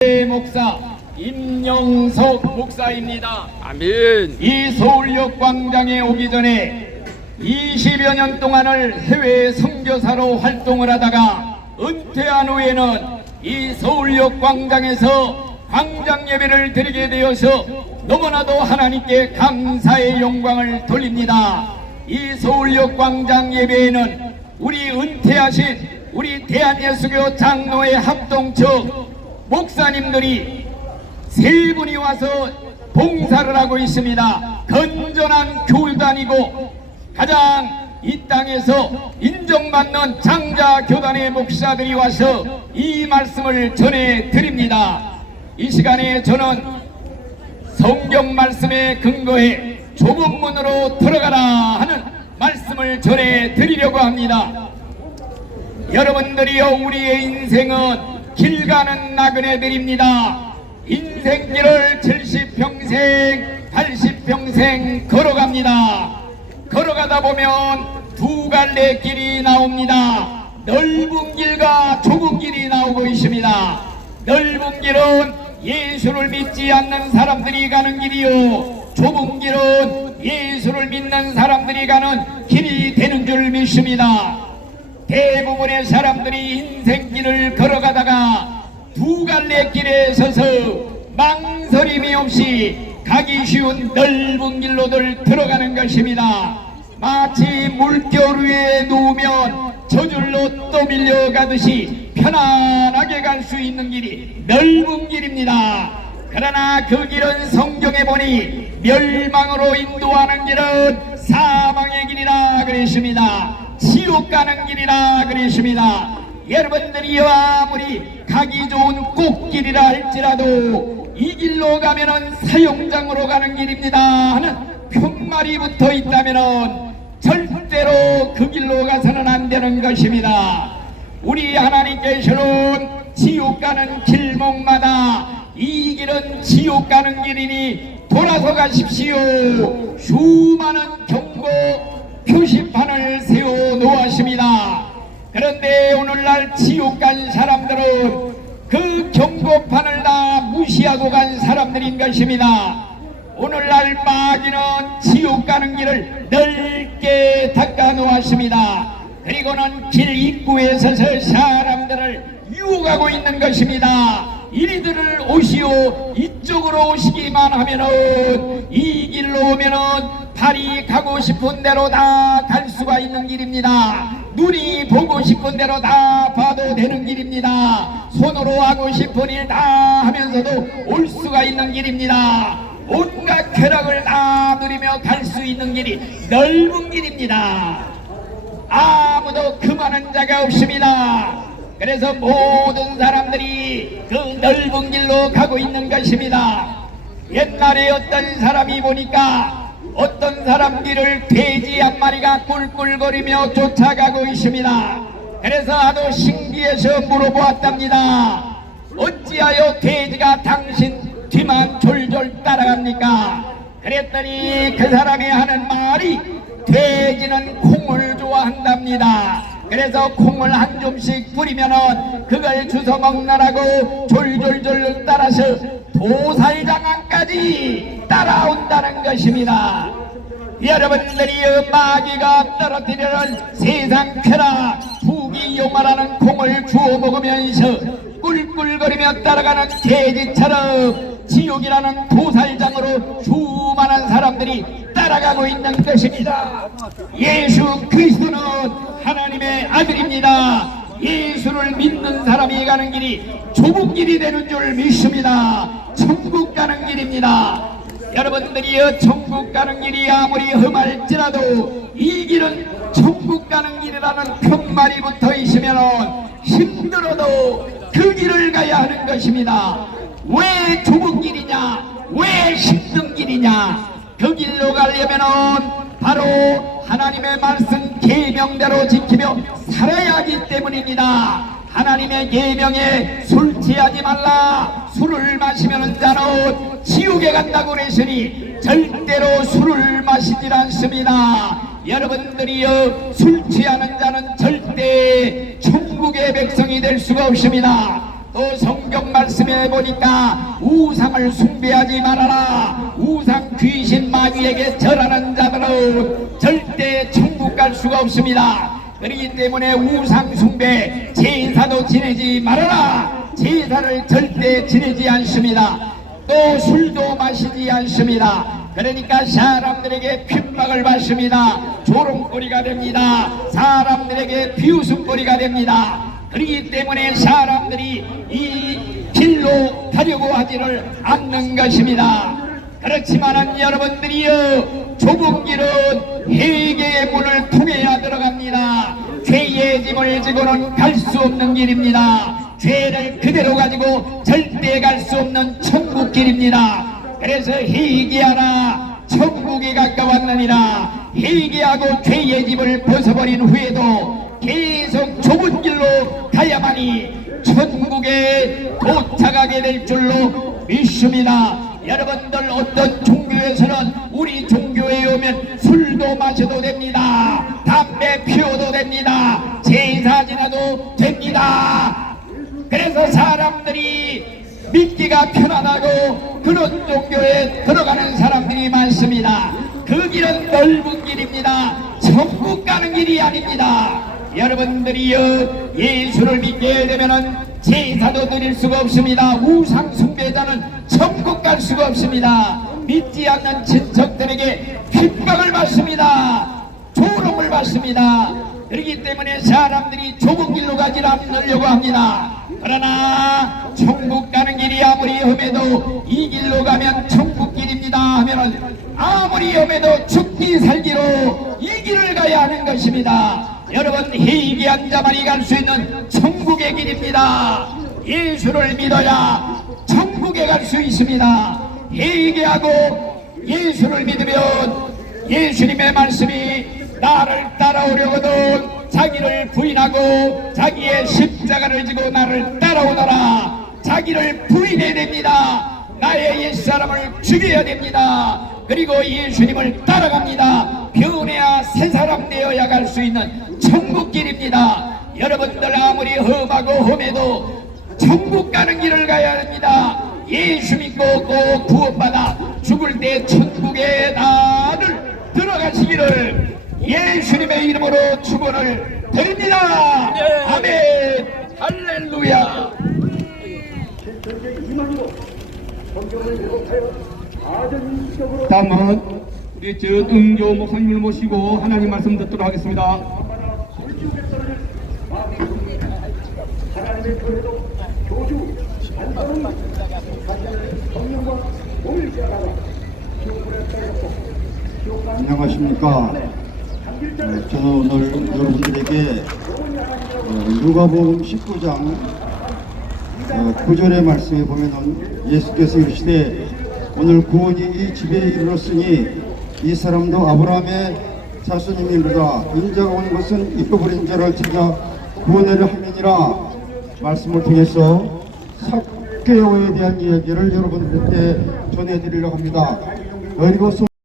목사 임영석 목사입니다. 아멘. 이 서울역 광장에 오기 전에 20여 년 동안을 해외 선교사로 활동을 하다가 은퇴한 후에는 이 서울역 광장에서 광장 예배를 드리게 되어서 너무나도 하나님께 감사의 영광을 돌립니다. 이 서울역 광장 예배에는 우리 은퇴하신 우리 대한예수교 장로회 합동측 목사님들이 세 분이 와서 봉사를 하고 있습니다. 건전한 교단이고 가장 이 땅에서 인정받는 장자교단의 목사들이 와서 이 말씀을 전해드립니다. 이 시간에 저는 성경 말씀에 근거해 좁은 문으로 들어가라 하는 말씀을 전해드리려고 합니다. 여러분들이요, 우리의 인생은 길 가는 나그네들입니다. 인생길을 70평생 80평생 걸어갑니다. 걸어가다 보면 두 갈래 길이 나옵니다. 넓은 길과 좁은 길이 나오고 있습니다. 넓은 길은 예수를 믿지 않는 사람들이 가는 길이요, 좁은 길은 예수를 믿는 사람들이 가는 길이 되는 줄 믿습니다. 대부분의 사람들이 인생길을 걸어가다가 두 갈래 길에 서서 망설임이 없이 가기 쉬운 넓은 길로들 들어가는 것입니다. 마치 물결 위에 누우면 저절로 떠밀려가듯이 편안하게 갈 수 있는 길이 넓은 길입니다. 그러나 그 길은 성경에 보니 멸망으로 인도하는 길은 사망의 길이라 그랬습니다. 지옥 가는 길이라 그랬습니다. 여러분들이 아무리 가기 좋은 꽃길이라 할지라도 이 길로 가면은 사형장으로 가는 길입니다 하는 편말이 붙어 있다면은 절대로 그 길로 가서는 안 되는 것입니다. 우리 하나님께서는 지옥 가는 길목마다 이 길은 지옥 가는 길이니 돌아서 가십시오, 수많은 경고 표시판을 세워 놓았습니다. 그런데 오늘날 지옥 간 사람들은 그 경고판을 다 무시하고 간 사람들인 것입니다. 오늘날 마귀는 지옥 가는 길을 넓게 닦아 놓았습니다. 그리고는 길 입구에 서서 사람들을 유혹하고 있는 것입니다. 이리들을 오시오, 이쪽으로 오시기만 하면은 이 길로 오면은 발이 가고 싶은 대로 다 갈 수가 있는 길입니다. 눈이 보고 싶은 대로 다 봐도 되는 길입니다. 손으로 하고 싶은 일 다 하면서도 올 수가 있는 길입니다. 온갖 쾌락을 다 누리며 갈 수 있는 길이 넓은 길입니다. 아무도 금하는 자가 없습니다. 그래서 모든 사람들이 그 넓은 길로 가고 있는 것입니다. 옛날에 어떤 사람이 보니까 어떤 사람 뒤를 돼지 한 마리가 꿀꿀거리며 쫓아가고 있습니다. 그래서 아주 신기해서 물어보았답니다. 어찌하여 돼지가 당신 뒤만 졸졸 따라갑니까? 그랬더니 그 사람이 하는 말이 돼지는 콩을 좋아한답니다. 그래서 콩을 한 줌씩 뿌리면은 그걸 주워 먹느라고 졸졸졸 따라서 도살장안까지 따라온다는 것입니다. 여러분들이 마귀가 떨어뜨리는 세상 쾌락 부귀영화라는 콩을 주워 먹으면서 꿀꿀거리며 따라가는 돼지처럼 지옥이라는 도살장으로 수많은 사람들이 따라가고 있는 것입니다. 예수 그리스도는 하나님의 아들입니다. 예수를 믿는 사람이 가는 길이 좁은 길이 되는 줄 믿습니다. 천국 가는 길입니다. 여러분들이 천국 가는 길이 아무리 험할지라도 이 길은 천국 가는 길이라는 편말이 붙어 있으면 힘들어도 그 길을 가야 하는 것입니다. 왜 좁은 길이냐, 왜 힘든 길이냐, 그 길로 가려면은 바로 하나님의 말씀 계명대로 지키며 살아야 하기 때문입니다. 하나님의 계명에 술 취하지 말라, 술을 마시면 자는 지옥에 간다고 그랬으니 절대로 술을 마시질 않습니다. 여러분들이요, 술 취하는 자는 절대 천국의 백성이 될 수가 없습니다. 또 성경 말씀에 보니까 우상을 숭배하지 말아라. 우상 귀신 마귀에게 절하는 자들은 절대 천국 갈 수가 없습니다. 그렇기 때문에 우상 숭배 제사도 지내지 말아라. 제사를 절대 지내지 않습니다. 또 술도 마시지 않습니다. 그러니까 사람들에게 핍박을 받습니다. 조롱거리가 됩니다. 사람들에게 비웃음거리가 됩니다. 그렇기 때문에 사람들이 이 길로 가려고 하지를 않는 것입니다. 그렇지만은 여러분들이요, 좁은 길은 회개의 문을 통해야 들어갑니다. 죄의 짐을 지고는 갈 수 없는 길입니다. 죄를 그대로 가지고 절대 갈 수 없는 천국 길입니다. 그래서 회개하라, 천국이 가까웠느니라. 회개하고 죄의 짐을 벗어버린 후에도 계속 좁은 길로 가야만이 천국에 도착하게 될 줄로 믿습니다. 여러분들 어떤 종교에서는 우리 종교에 오면 술도 마셔도 됩니다. 담배 피워도 됩니다. 제사 지나도 됩니다. 그래서 사람들이 믿기가 편안하고 그런 종교에 들어가는 사람들이 많습니다. 그 길은 넓은 길입니다. 천국 가는 길이 아닙니다. 여러분들이요, 예수를 믿게 되면은 제사도 드릴 수가 없습니다. 우상 숭배자는 천국 갈 수가 없습니다. 믿지 않는 친척들에게 핍박을 받습니다. 조롱을 받습니다. 그렇기 때문에 사람들이 좁은 길로 가지 않으려고 합니다. 그러나 천국 가는 길이 아무리 험해도 이 길로 가면 천국 길입니다 하면은 아무리 험해도 죽기 살기로 이 길을 가야 하는 것입니다. 여러분, 회개한 자만이 갈 수 있는 천국의 길입니다. 예수를 믿어야 천국에 갈 수 있습니다. 회개하고 예수를 믿으면 예수님의 말씀이 나를 따라오려거든 자기를 부인하고 자기의 십자가를 지고 나를 따라오너라. 자기를 부인해야 됩니다. 나의 옛사람을 죽여야 됩니다. 그리고 예수님을 따라갑니다. 변해야 새 사람 되어야 갈 수 있는 천국길입니다. 여러분들 아무리 험하고 험해도 천국 가는 길을 가야 합니다. 예수 믿고 꼭 구원받아 죽을 때 천국에 다들 들어가시기를 예수님의 이름으로 축원을 드립니다. 아멘. 할렐루야. 다음은 우리 정은교 목사님을 모시고 하나님 말씀 듣도록 하겠습니다. 안녕하십니까. 저는 오늘 여러분들에게 누가복음 19장 9절의 말씀에 보면은 예수께서 이르시되 오늘 구원이 이 집에 이르렀으니 이 사람도 아브라함의 자손이니로다. 인자가 온 것은 잊어버린 자를 찾아 구원하려 함이니라. 말씀을 통해서 삭개오에 대한 이야기를 여러분들께 전해드리려고 합니다. 그리고